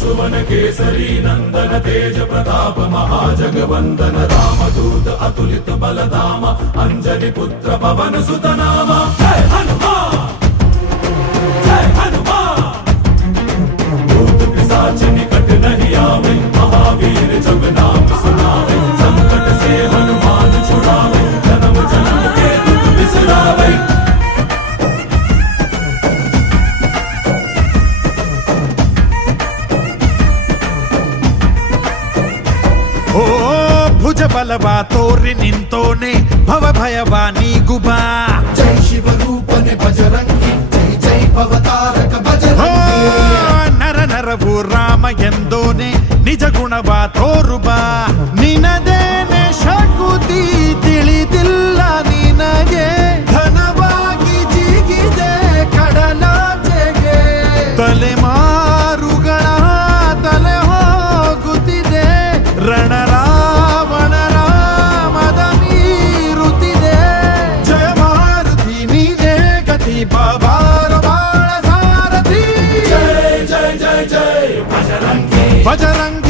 सुवन केसरी नंदन तेज प्रताप महाजगवंदन रामदूत अतुलित बलधाम अंजनी पुत्र पवन सुत नाम जय हनुमान जय हनुमान। भूत पिशाच निकट नहीं आवे महावीर जब नाम सुनावे संकट से हनुमान छुड़ावे जन्म जन्म के दुख बिसरावे। ಓ ಭುಜ ಬಲವಾ ತೋರಿ ನಿಂತೋನೆ ಭವ ಭಯವಾ ನೀಗುಬಾ ಜೈ ಶಿವ ರೂಪನೆ ಬಜರಂಗಿ ಜೈ ಜೈ ಭವತಾರಕ ಬಜರಂಗಿ ನರ ನರವು ರಾಮ ಎಂದೋನೆ ನಿಜ ಗುಣವಾ ತೋರುಬಾ ನಿನದೇನೆ ಶಕುತಿ ತಿಳಿದಿಲ್ಲ ನಿನಗೆ ಘನವಾಗಿ ಜಿಗಿದೆ ಕಡಲಾಚೆಗೆ ತಲೆಮಾರುಗಳ ತಲೆ ಹೋಗುತ್ತಿದೆ ರಣರಾವಣರ ಮದ ಮೀರುತ್ತಿದೆ ಜಯ ಮಾರುತಿ ನೀನೇ ಗತಿ ಬಾಬಾರ ಬಾಳ ಸಾರಥಿ जय जय जय जय बजरंगी ಬಜರಂಗ